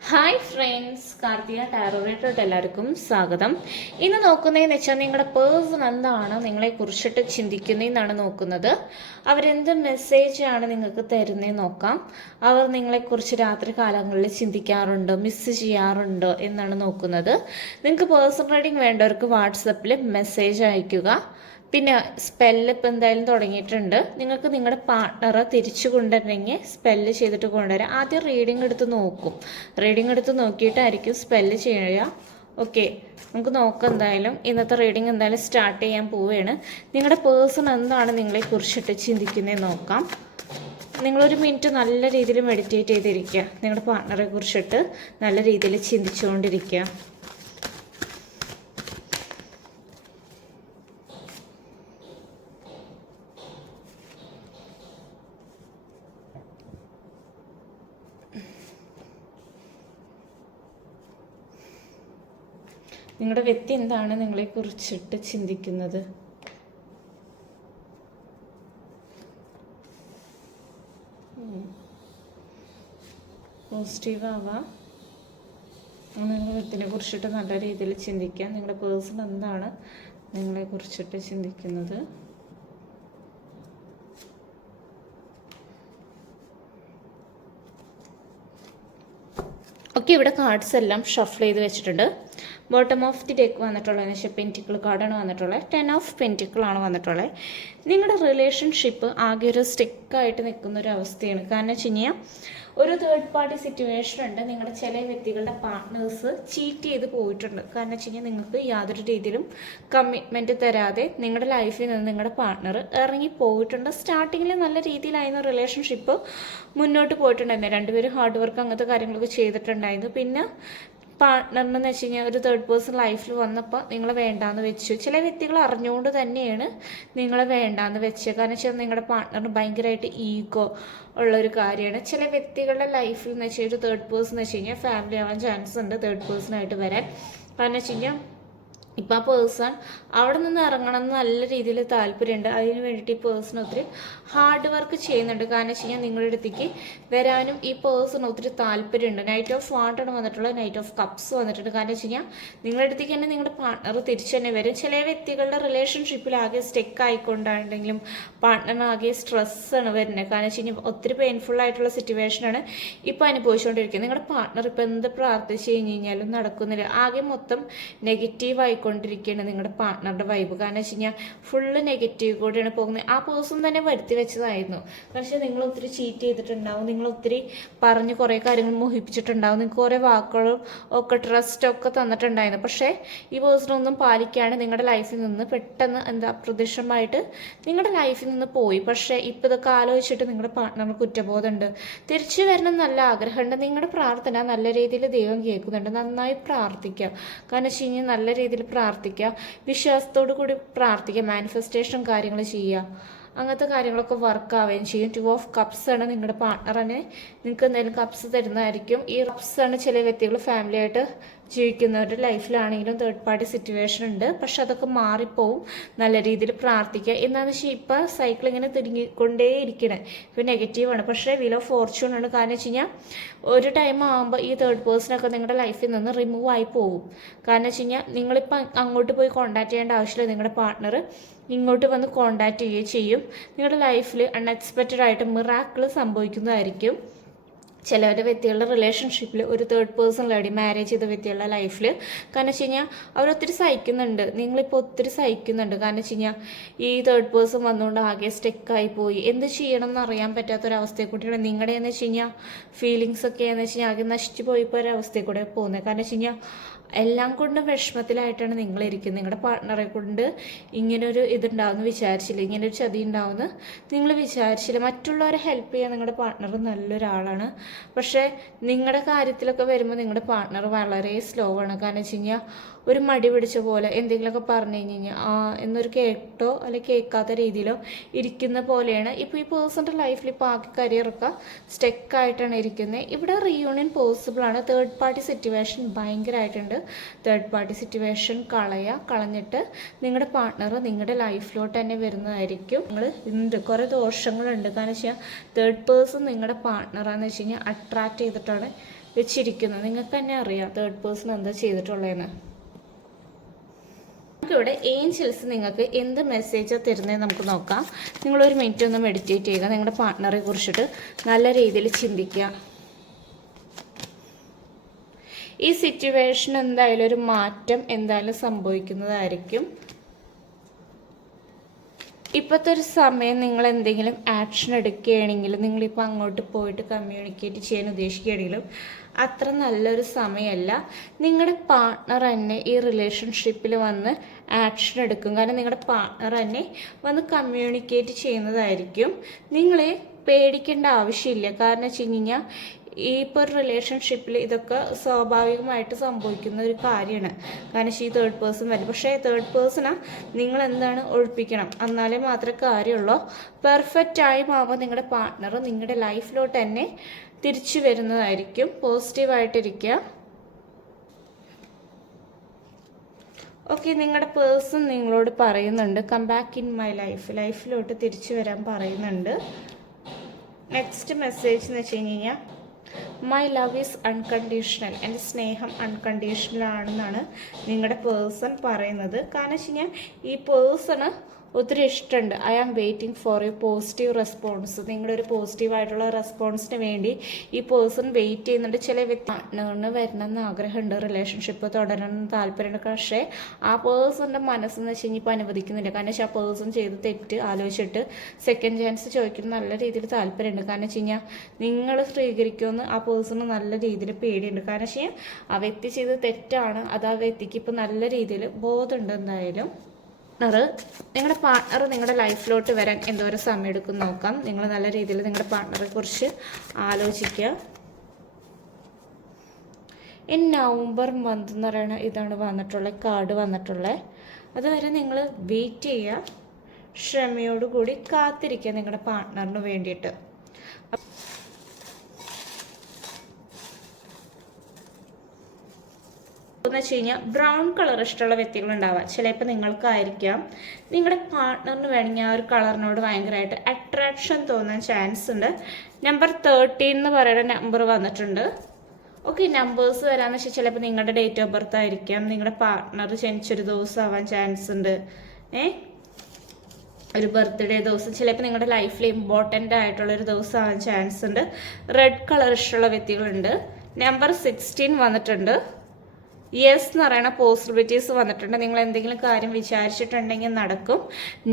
Hi friends, Karthika ടാരോറേറ്റോട്ട് എല്ലാവർക്കും സ്വാഗതം. ഇന്ന് നോക്കുന്നതെന്ന് വെച്ചാൽ നിങ്ങളുടെ പേഴ്സൺ എന്താണ് നിങ്ങളെ കുറിച്ചിട്ട് ചിന്തിക്കുന്നതെന്നാണ് നോക്കുന്നത്. അവരെന്ത് മെസ്സേജാണ് നിങ്ങൾക്ക് തരുന്നതെന്ന് നോക്കാം. അവർ നിങ്ങളെക്കുറിച്ച് രാത്രി കാലങ്ങളിൽ ചിന്തിക്കാറുണ്ടോ, മിസ് ചെയ്യാറുണ്ടോ എന്നാണ് നോക്കുന്നത്. നിങ്ങൾക്ക് പേഴ്സൺ റീഡിംഗ് വേണ്ടവർക്ക് വാട്സപ്പിൽ മെസ്സേജ് അയയ്ക്കുക. പിന്നെ സ്പെല്ല് ഇപ്പം എന്തായാലും തുടങ്ങിയിട്ടുണ്ട്. നിങ്ങൾക്ക് നിങ്ങളുടെ പാർട്ട്ണറെ തിരിച്ചു കൊണ്ടുവരണമെങ്കിൽ സ്പെല്ല് ചെയ്തിട്ട് കൊണ്ടുവരാം. ആദ്യം റീഡിംഗ് എടുത്ത് നോക്കും. റീഡിംഗ് എടുത്ത് നോക്കിയിട്ടായിരിക്കും സ്പെല്ല് ചെയ്യുക. ഓക്കെ, നമുക്ക് നോക്കാം. എന്തായാലും ഇന്നത്തെ റീഡിംഗ് എന്തായാലും സ്റ്റാർട്ട് ചെയ്യാൻ പോവുകയാണ്. നിങ്ങളുടെ പേഴ്സൺ എന്താണ് നിങ്ങളെ കുറിച്ചിട്ട് ചിന്തിക്കുന്നത് നോക്കാം. നിങ്ങളൊരു മിനിറ്റ് നല്ല രീതിയിൽ മെഡിറ്റേറ്റ് ചെയ്തിരിക്കുക. നിങ്ങളുടെ പാർട്ട്ണറെ കുറിച്ചിട്ട് നല്ല രീതിയിൽ ചിന്തിച്ചുകൊണ്ടിരിക്കുക. നിങ്ങളുടെ വ്യക്തി എന്താണ് നിങ്ങളെ കുറിച്ചിട്ട് ചിന്തിക്കുന്നത്? പോസിറ്റീവ് ആവാം. നിങ്ങളുടെ വ്യക്തിനെ കുറിച്ചിട്ട് നല്ല രീതിയിൽ ചിന്തിക്കാം. നിങ്ങളുടെ പേഴ്സൺ എന്താണ് നിങ്ങളെ കുറിച്ചിട്ട് ചിന്തിക്കുന്നത്? ഓക്കെ, ഇവിടെ കാർഡ്സ് എല്ലാം ഷഫിൾ ചെയ്ത് വെച്ചിട്ടുണ്ട്. ബോട്ടം ഓഫ് ദി ഡെക്ക് വന്നിട്ടുള്ളതെന്ന് വെച്ചാൽ പെൻറ്റിക്കിൾ കാർഡാണ് വന്നിട്ടുള്ളത്. 10 ഓഫ് പെൻറ്റിക്കിൾ ആണ് വന്നിട്ടുള്ളത്. നിങ്ങളുടെ റിലേഷൻഷിപ്പ് ആകെ ഒരു സ്റ്റിക്കായിട്ട് നിൽക്കുന്ന ഒരു അവസ്ഥയാണ്. കാരണം വെച്ച് കഴിഞ്ഞാൽ ഒരു തേർഡ് പാർട്ടി സിറ്റുവേഷൻ ഉണ്ട്. നിങ്ങളുടെ ചില വ്യക്തികളുടെ പാർട്ട്നേഴ്സ് ചീറ്റ് ചെയ്ത് പോയിട്ടുണ്ട്. കാരണം വെച്ച് കഴിഞ്ഞാൽ നിങ്ങൾക്ക് യാതൊരു രീതിയിലും കമ്മിറ്റ്മെൻറ്റ് തരാതെ നിങ്ങളുടെ ലൈഫിൽ നിന്ന് നിങ്ങളുടെ പാർട്ട്ണർ ഇറങ്ങി പോയിട്ടുണ്ട്. സ്റ്റാർട്ടിങ്ങിൽ നല്ല രീതിയിലായിരുന്നു റിലേഷൻഷിപ്പ് മുന്നോട്ട് പോയിട്ടുണ്ടായിരുന്നു. രണ്ടുപേരും ഹാർഡ് വർക്ക് അങ്ങനത്തെ കാര്യങ്ങളൊക്കെ ചെയ്തിട്ടുണ്ടായിരുന്നു. പിന്നെ പാർട്ട്ണറിനെന്ന് വെച്ച് കഴിഞ്ഞാൽ ഒരു തേർഡ് പേഴ്സൺ ലൈഫിൽ വന്നപ്പോൾ നിങ്ങളെ വേണ്ടാന്ന് വെച്ചു. ചില വ്യക്തികൾ അറിഞ്ഞുകൊണ്ട് തന്നെയാണ് നിങ്ങളെ വേണ്ടാന്ന് വെച്ചത്. കാരണം വെച്ചാൽ നിങ്ങളുടെ പാർട്ട്ണറിന് ഭയങ്കരമായിട്ട് ഈഗോ ഉള്ളൊരു കാര്യമാണ്. ചില വ്യക്തികളുടെ ലൈഫിൽ എന്ന് വെച്ചാൽ ഒരു തേർഡ് പേഴ്സൺ എന്ന് വെച്ച് കഴിഞ്ഞാൽ ഫാമിലി ആവാൻ ചാൻസ് ഉണ്ട്, തേർഡ് പേഴ്സണായിട്ട് വരാൻ. കാരണം വെച്ച് കഴിഞ്ഞാൽ ഇപ്പം ആ പേഴ്സൺ അവിടെ നിന്ന് ഇറങ്ങണം എന്ന് നല്ല രീതിയിൽ താല്പര്യമുണ്ട്. അതിന് വേണ്ടിയിട്ട് ഈ പേഴ്സൺ ഒത്തിരി ഹാർഡ് വർക്ക് ചെയ്യുന്നുണ്ട്. കാരണം വെച്ച് കഴിഞ്ഞാൽ നിങ്ങളുടെ അടുത്തേക്ക് വരാനും ഈ പേഴ്സൺ ഒത്തിരി താല്പര്യമുണ്ട്. നൈറ്റ് ഓഫ് വാണ്ടർ വന്നിട്ടുള്ളത്, നൈറ്റ് ഓഫ് കപ്സ് വന്നിട്ടുണ്ട്. കാരണം വെച്ച് കഴിഞ്ഞാൽ നിങ്ങളുടെ അടുത്തേക്ക് തന്നെ നിങ്ങളുടെ പാർട്ട്ണർ തിരിച്ചു തന്നെ വരും. ചില വ്യക്തികളുടെ റിലേഷൻഷിപ്പിൽ ആകെ സ്റ്റെക്ക് ആയിക്കൊണ്ടാണെങ്കിലും പാർട്ട്ണറിന് ആകെ സ്ട്രെസ്സാണ് വരുന്നത്. കാരണം വെച്ച് കഴിഞ്ഞാൽ ഒത്തിരി പെയിൻഫുൾ ആയിട്ടുള്ള സിറ്റുവേഷനാണ് ഇപ്പോൾ അനുഭവിച്ചുകൊണ്ടിരിക്കുന്നത്. നിങ്ങളുടെ പാർട്ട്ണർ ഇപ്പോൾ എന്ത് പ്രാർത്ഥിച്ച് കഴിഞ്ഞ് കഴിഞ്ഞാലും നടക്കുന്നില്ല. ആകെ മൊത്തം നെഗറ്റീവ് കൊണ്ടിരിക്കുകയാണ് നിങ്ങളുടെ പാർട്ട്ണറുടെ വൈബ്. കാരണം വെച്ച് കഴിഞ്ഞാൽ ഫുള്ള് നെഗറ്റീവ് കൂടെയാണ് പോകുന്നത്. ആ പേഴ്സൺ തന്നെ വരുത്തി വെച്ചതായിരുന്നു. പക്ഷേ നിങ്ങൾ ഒത്തിരി ചീറ്റ് ചെയ്തിട്ടുണ്ടാവും. നിങ്ങൾ ഒത്തിരി പറഞ്ഞ് കുറേ കാര്യങ്ങൾ മോഹിപ്പിച്ചിട്ടുണ്ടാവും. നിങ്ങൾക്ക് കുറേ വാക്കുകളും ഒക്കെ ട്രസ്റ്റൊക്കെ തന്നിട്ടുണ്ടായിരുന്നു. പക്ഷേ ഈ പേഴ്സണൊന്നും പാലിക്കാണ് നിങ്ങളുടെ ലൈഫിൽ നിന്ന് പെട്ടെന്ന് അപ്രതീക്ഷിതമായിട്ട് നിങ്ങളുടെ ലൈഫിൽ നിന്ന് പോയി. പക്ഷേ ഇപ്പോൾ ഇതൊക്കെ ആലോചിച്ചിട്ട് നിങ്ങളുടെ പാർട്ട്ണറിന് കുറ്റബോധമുണ്ട്. തിരിച്ചു വരണം നല്ല ആഗ്രഹമുണ്ട്. നിങ്ങളുടെ പ്രാർത്ഥന നല്ല രീതിയിൽ ദൈവം കേൾക്കുന്നുണ്ട്. നന്നായി പ്രാർത്ഥിക്കുക. കാരണം വെച്ച് കഴിഞ്ഞാൽ നല്ല രീതിയിൽ പ്രാർത്ഥിക്കുക, വിശ്വാസത്തോടു കൂടി പ്രാർത്ഥിക്കുക, മാനിഫെസ്റ്റേഷൻ കാര്യങ്ങൾ ചെയ്യുക. അങ്ങനത്തെ കാര്യങ്ങളൊക്കെ വർക്ക് ആവുകയും ചെയ്യും. 2 ഓഫ് കപ്സ് ആണ് നിങ്ങളുടെ പാർട്ട്ണറിനെ നിങ്ങൾക്ക് എന്തെങ്കിലും കപ്സ് തരുന്നതായിരിക്കും. ഈ കപ്സ് ആണ് ചില വ്യക്തികൾ ഫാമിലി ആയിട്ട് ജീവിക്കുന്നവരുടെ ലൈഫിലാണെങ്കിലും തേർഡ് പാർട്ടി സിറ്റുവേഷൻ ഉണ്ട്. പക്ഷെ അതൊക്കെ മാറിപ്പോവും. നല്ല രീതിയിൽ പ്രാർത്ഥിക്കുക. എന്താണെന്ന് വെച്ചാൽ ഇപ്പോൾ സൈക്കിൾ ഇങ്ങനെ തിരിഞ്ഞിക്കൊണ്ടേ ഇരിക്കണേ. ഇപ്പോൾ നെഗറ്റീവാണ്. പക്ഷേ വീൽ ഓഫ് ഫോർച്യൂൺ ആണ്. കാരണം വെച്ച് കഴിഞ്ഞാൽ ഒരു ടൈം ആകുമ്പോൾ ഈ തേർഡ് പേഴ്സണൊക്കെ നിങ്ങളുടെ ലൈഫിൽ നിന്ന് റിമൂവ് ആയി പോകും. കാരണം വെച്ച് കഴിഞ്ഞാൽ നിങ്ങളിപ്പോൾ അങ്ങോട്ട് പോയി കോൺടാക്ട് ചെയ്യേണ്ട ആവശ്യമില്ല. നിങ്ങളുടെ പാർട്ട്ണർ ഇങ്ങോട്ട് വന്ന് കോൺടാക്ട് ചെയ്യുകയും ചെയ്യും. നിങ്ങളുടെ ലൈഫിൽ അൺഎക്സ്പെക്റ്റഡ് ആയിട്ട് മിറാക്കിൾ സംഭവിക്കുന്നതായിരിക്കും. ചിലവരുടെ വ്യക്തികളുടെ റിലേഷൻഷിപ്പിൽ ഒരു തേർഡ് പേഴ്സണിലൂടെ മാരേജ് ചെയ്ത വ്യക്തികളുടെ ലൈഫിൽ. കാരണം വെച്ച് കഴിഞ്ഞാൽ അവരൊത്തിരി സഹിക്കുന്നുണ്ട്. നിങ്ങളിപ്പോൾ ഒത്തിരി സഹിക്കുന്നുണ്ട്. കാരണം വെച്ച് കഴിഞ്ഞാൽ ഈ തേർഡ് പേഴ്സൺ വന്നുകൊണ്ട് ആകെ സ്റ്റെക്കായി പോയി. എന്ത് ചെയ്യണം എന്ന് അറിയാൻ പറ്റാത്തൊരവസ്ഥയെ കൂട്ടിയാണ് നിങ്ങളുടെ എന്ന് വെച്ച് കഴിഞ്ഞാൽ ഫീലിങ്സ് ഒക്കെ എന്ന് വെച്ച് കഴിഞ്ഞാൽ ആകെ നശിച്ചു പോയിപ്പോൾ ഒരവസ്ഥയിൽ കൂടെ പോകുന്നത്. കാരണം വെച്ച് കഴിഞ്ഞാൽ എല്ലാം കൊണ്ട് വിഷമത്തിലായിട്ടാണ് നിങ്ങളിരിക്കുന്നത്. നിങ്ങളുടെ പാർട്ട്ണറെ കൊണ്ട് ഇങ്ങനൊരു ഇതുണ്ടാവുമെന്ന് വിചാരിച്ചില്ല, ഇങ്ങനൊരു ചതി ഉണ്ടാവുമെന്ന് നിങ്ങൾ വിചാരിച്ചില്ല. മറ്റുള്ളവരെ ഹെൽപ്പ് ചെയ്യാൻ നിങ്ങളുടെ പാർട്ട്ണർ നല്ലൊരാളാണ്. പക്ഷേ നിങ്ങളുടെ കാര്യത്തിലൊക്കെ വരുമ്പോൾ നിങ്ങളുടെ പാർട്ട്ണർ വളരെ സ്ലോ ആണ്. കാരണം വെച്ച് കഴിഞ്ഞാൽ ഒരു മടി പിടിച്ച പോലെ എന്തെങ്കിലുമൊക്കെ പറഞ്ഞു കഴിഞ്ഞ് കഴിഞ്ഞാൽ എന്നൊരു കേട്ടോ അല്ലെങ്കിൽ കേൾക്കാത്ത രീതിയിലോ ഇരിക്കുന്ന പോലെയാണ് ഇപ്പോൾ ഈ പേഴ്സൻ്റെ ലൈഫിൽ. ഇപ്പോൾ ആകെ കരിയറൊക്കെ സ്റ്റെക്കായിട്ടാണ് ഇരിക്കുന്നത്. ഇവിടെ റീയൂണിയൻ പോസിബിളാണ്. തേർഡ് പാർട്ടി സിറ്റുവേഷൻ ഭയങ്കരമായിട്ടുണ്ട്. തേർഡ് പാർട്ടി സിറ്റുവേഷൻ കളഞ്ഞിട്ട് നിങ്ങളുടെ പാർട്ട്ണർ നിങ്ങളുടെ ലൈഫിലോട്ട് തന്നെ വരുന്നതായിരിക്കും. നിങ്ങൾ ഉണ്ട് കുറേ ദോഷങ്ങളുണ്ട്. കാരണം വെച്ച് കഴിഞ്ഞാൽ തേർഡ് പേഴ്സൺ നിങ്ങളുടെ പാർട്ട്ണറാണെന്ന് വെച്ച് കഴിഞ്ഞാൽ അട്രാക്റ്റ് ചെയ്തിട്ടാണ് വെച്ചിരിക്കുന്നു. നിങ്ങൾക്ക് തന്നെ അറിയാം തേർഡ് പേഴ്സൺ എന്താ ചെയ്തിട്ടുള്ളതെന്ന്. നമുക്കിവിടെ ഏഞ്ചൽസ് നിങ്ങൾക്ക് എന്ത് മെസ്സേജാണ് തരുന്നത് നമുക്ക് നോക്കാം. നിങ്ങളൊരു മിനിറ്റ് ഒന്ന് മെഡിറ്റേറ്റ് ചെയ്യുക. നിങ്ങളുടെ പാർട്ട്ണറെ കുറിച്ചിട്ട് നല്ല രീതിയിൽ ചിന്തിക്കുക. ഈ സിറ്റുവേഷൻ എന്തായാലും ഒരു മാറ്റം എന്തായാലും സംഭവിക്കുന്നതായിരിക്കും. ഇപ്പോഴത്തെ ഒരു സമയം നിങ്ങൾ എന്തെങ്കിലും ആക്ഷൻ എടുക്കുകയാണെങ്കിൽ, നിങ്ങളിപ്പോൾ അങ്ങോട്ട് പോയിട്ട് കമ്മ്യൂണിക്കേറ്റ് ചെയ്യാൻ ഉദ്ദേശിക്കുകയാണെങ്കിലും അത്ര നല്ലൊരു സമയമല്ല. നിങ്ങളുടെ പാർട്ട്ണർ തന്നെ ഈ റിലേഷൻഷിപ്പിൽ വന്ന് ആക്ഷൻ എടുക്കും. കാരണം നിങ്ങളുടെ പാർട്ട്ണർ തന്നെ വന്ന് കമ്മ്യൂണിക്കേറ്റ് ചെയ്യുന്നതായിരിക്കും. നിങ്ങളെ പേടിക്കേണ്ട ആവശ്യമില്ല. കാരണം വെച്ച് കഴിഞ്ഞാൽ ഇപ്പോൾ ഒരു റിലേഷൻഷിപ്പിൽ ഇതൊക്കെ സ്വാഭാവികമായിട്ട് സംഭവിക്കുന്ന ഒരു കാര്യമാണ്. കാരണം ഈ തേർഡ് പേഴ്സൺ വരും. പക്ഷേ തേർഡ് പേഴ്സണാ നിങ്ങൾ എന്താണ് ഒഴിപ്പിക്കണം, എന്നാലേ മാത്രമേ കാര്യമുള്ളൂ. പെർഫെക്റ്റ് ടൈം ആവുമ്പോൾ നിങ്ങളുടെ പാർട്ട്ണർ നിങ്ങളുടെ ലൈഫിലോട്ട് തന്നെ തിരിച്ചു വരുന്നതായിരിക്കും. പോസിറ്റീവായിട്ടിരിക്കുക. ഓക്കെ, നിങ്ങളുടെ പേഴ്സൺ നിങ്ങളോട് പറയുന്നുണ്ട് കം ബാക്ക് ഇൻ മൈ ലൈഫിലോട്ട് തിരിച്ചു വരാൻ പറയുന്നുണ്ട്. നെക്സ്റ്റ് മെസ്സേജ് എന്ന് വെച്ച് കഴിഞ്ഞാൽ മൈ ലവ് ഈസ് അൺകണ്ടീഷണൽ. എൻ്റെ സ്നേഹം അൺകണ്ടീഷണൽ ആണെന്നാണ് നിങ്ങളുടെ പേഴ്സൺ പറയുന്നത്. കാരണം വെച്ച് കഴിഞ്ഞാൽ ഈ പേഴ്സണ് ഒത്തിരി ഇഷ്ടമുണ്ട്. I am waiting for you positive response. നിങ്ങളുടെ ഒരു പോസിറ്റീവായിട്ടുള്ള റെസ്പോൺസിന് വേണ്ടി ഈ പേഴ്സൺ വെയിറ്റ് ചെയ്യുന്നുണ്ട്. ചില പാർട്ട്ണറിന് വരണമെന്ന് ആഗ്രഹമുണ്ട്, റിലേഷൻഷിപ്പ് തുടരണമെന്ന് താല്പര്യമുണ്ട്. പക്ഷേ ആ പേഴ്സണിൻ്റെ മനസ്സെന്ന് വെച്ച് കഴിഞ്ഞാൽ ഇപ്പോൾ അനുവദിക്കുന്നില്ല. കാരണം വെച്ചാൽ ആ പേഴ്സൺ ചെയ്ത് തെറ്റ് ആലോചിച്ചിട്ട് സെക്കൻഡ് ചാൻസ് ചോദിക്കുന്ന നല്ല രീതിയിൽ താല്പര്യമുണ്ട്. കാരണം വെച്ച് കഴിഞ്ഞാൽ നിങ്ങൾ സ്വീകരിക്കുമെന്ന് ആ പേഴ്സണ് നല്ല രീതിയിൽ പേടിയുണ്ട്. കാരണം വെച്ച് കഴിഞ്ഞാൽ ആ വ്യക്തി ചെയ്ത് തെറ്റാണ്, അത് ആ വ്യക്തിക്ക് ഇപ്പോൾ നല്ല രീതിയിൽ ബോധമുണ്ട്. എന്തായാലും നിങ്ങളുടെ പാർട്ട്ണർ നിങ്ങളുടെ ലൈഫിലോട്ട് വരാൻ എന്തോരം സമയം എടുക്കും നോക്കാം. നിങ്ങൾ നല്ല രീതിയിൽ നിങ്ങളുടെ പാർട്ട്ണറെ കുറിച്ച് ആലോചിക്കുക. ഇൻ നവംബർ മന്ത് എന്ന് പറയുന്ന ഇതാണ് വന്നിട്ടുള്ളത്, കാർഡ് വന്നിട്ടുള്ളത്. അതുവരെ നിങ്ങൾ വെയിറ്റ് ചെയ്യുക, ക്ഷമയോടുകൂടി കാത്തിരിക്കുക നിങ്ങളുടെ പാർട്ട്ണറിന് വേണ്ടിയിട്ട്. എന്ന് വെച്ച് കഴിഞ്ഞാൽ ബ്രൗൺ കളർ ഇഷ്ടമുള്ള വ്യക്തികളുണ്ടാവാം. ചിലപ്പോൾ നിങ്ങൾക്കായിരിക്കാം. നിങ്ങളുടെ പാർട്ട്ണറിന് വേണമെങ്കിൽ ആ ഒരു കളറിനോട് ഭയങ്കരമായിട്ട് അട്രാക്ഷൻ തോന്നാൻ ചാൻസ് ഉണ്ട്. നമ്പർ 13 എന്ന് പറയുന്ന നമ്പർ വന്നിട്ടുണ്ട്. ഓക്കെ, നമ്പേഴ്സ് വരാമെന്ന് വെച്ചാൽ ചിലപ്പോൾ നിങ്ങളുടെ ഡേറ്റ് ഓഫ് ബർത്ത് ആയിരിക്കാം. നിങ്ങളുടെ പാർട്ട്ണർ ജനിച്ചൊരു ദിവസം ആവാൻ ചാൻസ് ഉണ്ട്. ഒരു ബർത്ത്ഡേ ദിവസം, ചിലപ്പോൾ നിങ്ങളുടെ ലൈഫിൽ ഇമ്പോർട്ടൻ്റ് ആയിട്ടുള്ളൊരു ദിവസം ആവാൻ ചാൻസ് ഉണ്ട്. റെഡ് കളർ ഇഷ്ടമുള്ള വ്യക്തികളുണ്ട്. നമ്പർ 16 വന്നിട്ടുണ്ട്. യെസ് എന്ന് പറയുന്ന പോസിബിലിറ്റീസ് വന്നിട്ടുണ്ട്. നിങ്ങൾ എന്തെങ്കിലും കാര്യം വിചാരിച്ചിട്ടുണ്ടെങ്കിൽ നടക്കും.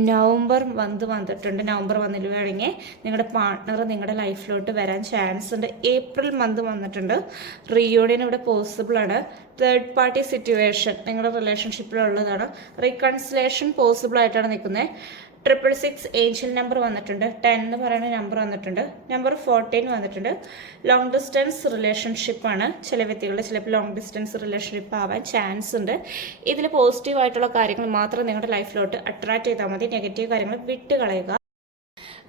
നവംബർ മന്ത് വന്നിട്ടുണ്ട്. നവംബർ മന്തിൽ വേണമെങ്കിൽ നിങ്ങളുടെ പാർട്ട്ണർ നിങ്ങളുടെ ലൈഫിലോട്ട് വരാൻ ചാൻസ് ഉണ്ട്. ഏപ്രിൽ മന്ത് വന്നിട്ടുണ്ട്. റീയൂണിയൻ ഇവിടെ പോസിബിളാണ്. തേർഡ് പാർട്ടി സിറ്റുവേഷൻ നിങ്ങളുടെ റിലേഷൻഷിപ്പിലുള്ളതാണ്. റീകൺസിലേഷൻ പോസിബിൾ ആയിട്ടാണ് നിൽക്കുന്നത്. 666 ഏഞ്ചൽ നമ്പർ വന്നിട്ടുണ്ട്. 10 എന്ന് പറയുന്ന നമ്പർ വന്നിട്ടുണ്ട്. നമ്പർ 14 വന്നിട്ടുണ്ട്. ലോങ് ഡിസ്റ്റൻസ് റിലേഷൻഷിപ്പാണ്. ചില വ്യക്തികളുടെ ചിലപ്പോൾ ലോങ് ഡിസ്റ്റൻസ് റിലേഷൻഷിപ്പ് ആവാൻ ചാൻസ് ഉണ്ട്. ഇതിൽ പോസിറ്റീവായിട്ടുള്ള കാര്യങ്ങൾ മാത്രം നിങ്ങളുടെ ലൈഫിലോട്ട് അട്രാക്ട് ചെയ്താൽ മതി. നെഗറ്റീവ് കാര്യങ്ങൾ വിട്ട് കളയുക.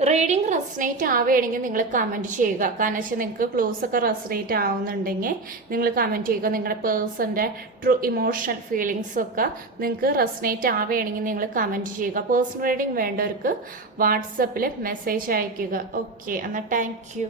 റീഡിങ് റെസനേറ്റ് ആവുകയാണെങ്കിൽ നിങ്ങൾ കമൻറ്റ് ചെയ്യുക. കാരണം വെച്ചാൽ നിങ്ങൾക്ക് ക്ലോസ് ഒക്കെ റെസനേറ്റ് ആവുന്നുണ്ടെങ്കിൽ നിങ്ങൾ കമൻറ്റ് ചെയ്യുക. നിങ്ങളുടെ പേഴ്സൻ്റെ ട്രൂ ഇമോഷണൽ ഫീലിങ്സ് ഒക്കെ നിങ്ങൾക്ക് റെസനേറ്റ് ആവുകയാണെങ്കിൽ നിങ്ങൾ കമൻറ്റ് ചെയ്യുക. പേഴ്സണൽ റീഡിങ് വേണ്ടവർക്ക് വാട്സപ്പിൽ മെസ്സേജ് അയയ്ക്കുക. ഓക്കെ, എന്നാൽ താങ്ക് യു.